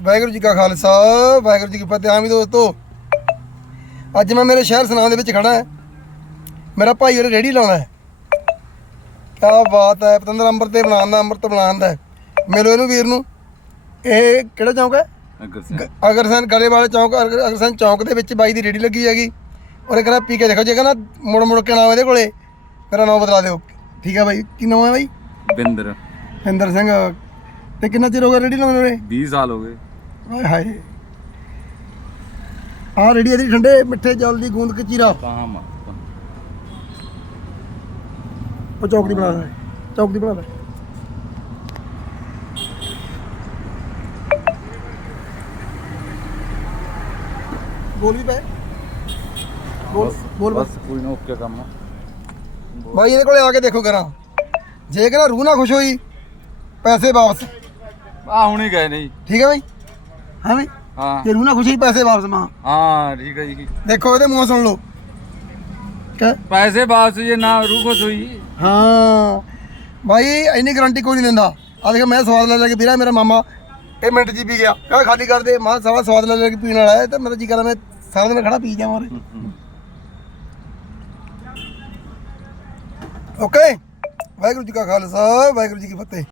ਵਾਹਿਗੁਰੂ ਜੀ ਕਾ ਖਾਲਸਾ ਵਾਹਿਗੁਰੂ ਜੀ ਕੀ ਫਤਿਹ ਆਮੀ ਦੋਸਤੋ। ਅੱਜ ਮੈਂ ਮੇਰੇ ਸ਼ਹਿਰ ਸੁਨਾਮ ਦੇ ਵਿੱਚ ਖੜਾ ਹਾਂ। ਮੇਰਾ ਭਾਈ ਉਹ ਰੇੜੀ ਲਾਉਣਾ ਹੈ। ਕਿਆ ਬਾਤ ਹੈ ਪਤੰਦਰ ਅੰਮ੍ਰਿਤ ਤੇ ਬਣਾਉਣ ਦਾ ਅੰਮ੍ਰਿਤ ਬਣਾਉਣ ਦਾ। ਮਿਲੋ ਇਹਨੂੰ ਵੀਰ ਨੂੰ। ਇਹ ਕਿਹੜਾ ਚੌਂਕ ਹੈ? ਅਗਰਸੈਨ ਗਲੇ ਵਾਲੇ ਚੌਂਕ ਅਗਰ- ਅਗਰਸੈਨ ਚੌਂਕ ਦੇ ਵਿੱਚ ਬਾਈ ਦੀ ਰੇੜੀ ਲੱਗੀ ਹੈਗੀ। ਔਰ ਇਹ ਕਹਿੰਦਾ ਪੀ ਕੇ ਦੇਖੋ ਜੇ ਕਹਿੰਦਾ ਮੁੜ ਮੁੜ ਕੇ ਨਾ ਆਓ ਇਹਦੇ ਕੋਲੇ ਮੇਰਾ ਨਾਮ ਬਦਲਾ ਦਿਓ। ਠੀਕ ਹੈ ਬਾਈ ਕੀ ਨਾਮ ਹੈ ਬਾਈ? ਬਿੰਦਰ। ਇੰਦਰ ਸਿੰਘ। ਤੇ ਕਿੰਨਾ ਚਿਰ ਹੋ ਗਿਆ ਰੇੜੀ ਲਾਉਂਦੇ ਉਰੇ? 20 ਸਾਲ ਹੋ ਗਏ। ਹਾਏ ਹਾਏ। ਆਹ ਰੇੜੀ ਇਹਦੀ ਠੰਡੇ ਮਿੱਠੇ ਜਲ ਦੀ ਗੂੰਦ ਕਚੀਰਾ ਕਹਾਂ ਮਾ। ਉਹ ਚੌਕ ਦੀ ਬਣਾ ਦੇ ਚੌਕ ਦੀ ਬਣਾ ਦੇ ਬੋਲ ਵੀ ਪਏ। ਬੋਲ ਬੋਲ ਬਸ। ਬਸ ਕੋਈ ਨਾ ਓਕੇ ਕੰਮ ਬਾਈ ਇਹਦੇ ਕੋਲੇ ਆ ਕੇ ਦੇਖੋ ਕਰਾਂ। ਜੇ ਕਹਿੰਦਾ ਰੂਹ ਨਾ ਖੁਸ਼ ਹੋਈ ਪੈਸੇ ਵਾਪਸ। ਆ ਹੁਣੇ ਗਏ ਨਹੀਂ ਠੀਕ ਹੈ ਬਾਈ? ਹਾਂ ਬਾਈ ਹਾਂ। ਜੇ ਰੂਹ ਨਾ ਖੁਸ਼ ਪੈਸੇ ਵਾਪਸ ਮਾਂ। ਹਾਂ ਠੀਕ ਹੈ ਜੀ। ਦੇਖੋ ਇਹਦੇ ਮੂੰਹ ਸੁਣ ਲਓ। ਕਹ ਪੈਸੇ ਵਾਪਸ ਜੇ ਨਾ ਰੂਹ ਖੁਸ਼ ਹੋਈ। ਹਾਂ। ਭਾਈ ਇੰਨੀ ਗਾਰੰਟੀ ਕੋਈ ਨਹੀਂ ਦਿੰਦਾ। ਆ ਦੇਖ ਮੈਂ ਸਵਾਦ ਲੈ ਲੈ ਕੇ ਰਿਹਾ ਮੇਰਾ ਮਾਮਾ ਇਹ ਮਿੰਟ ਜੀ ਪੀ ਗਿਆ। ਕਹ ਖਾਲੀ ਕਰ ਦੇ। ਮਾਂ ਸਵਾ ਸਵਾਦ ਲੈ ਲੈ ਕੇ ਪੀਣ ਵਾਲਾ ਹੈ ਤੇ ਮੇਰਾ ਜੀ ਕਰਦਾ ਮੈਂ ਸਾਰਾ ਦਿਨ ਖੜਾ ਪੀ ਜਾਵਾਂ। ਓਕੇ। ਵਾਹਿਗੁਰੂ ਜੀ ਕਾ ਖਾਲਸਾ ਵਾਹਿਗੁਰੂ ਜੀ ਕੀ ਫਤਿਹ।